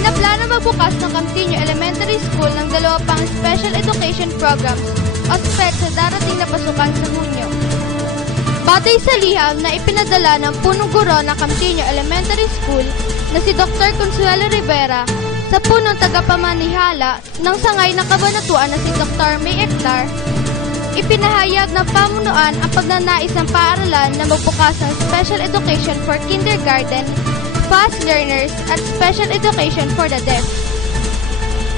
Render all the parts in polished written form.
Pinaplano magbukas ng Campiño Elementary School ng 2 pang Special Education Programs o SPED sa darating na pasukan sa Hunyo. Batay sa liham na ipinadala ng punong guro ng Campiño Elementary School na si Dr. Consuelo Rivera sa punong tagapamanihala ng sangay ng kabanatuan na si Dr. May Eklar, ipinahayag ng pamunuan ang pagnanais ng paaralan na magbukas ng Special Education for Kindergarten, Fast Learners at Special Education for the Deaf.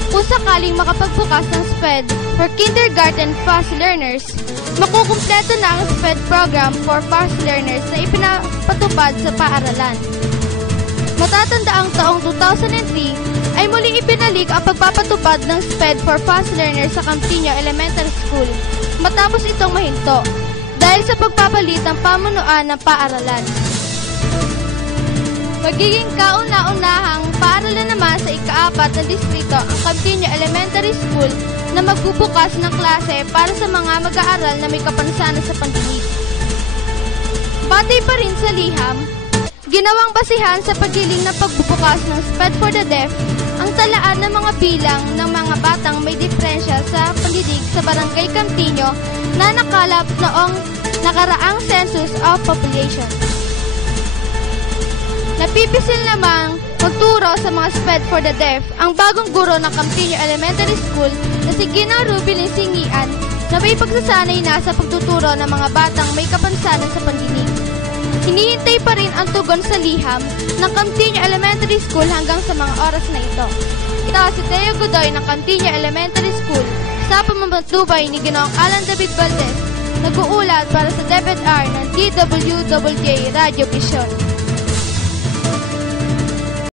Kung sakaling makapagbukas ng SPED for Kindergarten Fast Learners, makukumpleto na ang SPED program for Fast Learners na ipinapatupad sa paaralan. Matatanda ang taong 2003 ay muling ibinalik ang pagpapatupad ng SPED for Fast Learners sa Campiño Elementary School matapos itong mahinto dahil sa pagpapalit ng pamunuan ng paaralan. Magiging kauna-unahang paaralan naman sa ika-4 na distrito ang Campiño Elementary School na magbubukas ng klase para sa mga mag-aaral na may kapansanan sa pandinig. Batay pa rin sa liham, ginawang basihan sa paggiling ng pagbubukas ng SPED for the Deaf ang talaan ng mga bilang ng mga batang may diferensya sa pandinig sa Barangay Campiño na nakalap noong nakaraang Census of Population. Napipisil namang magturo sa mga SPED for the Deaf ang bagong guro ng Campiño Elementary School na si Ginang Rubilin Singian na may pagsasanay na sa pagtuturo ng mga batang may kapansanan sa pandinig. Hinihintay pa rin ang tugon sa liham ng Campiño Elementary School hanggang sa mga oras na ito. Ito si Teo Godoy ng Campiño Elementary School sa pamamantubay ni Ginoong Alan David Valdez, nag-uulat para sa DepEd-R ng DWWJ Radio Vision.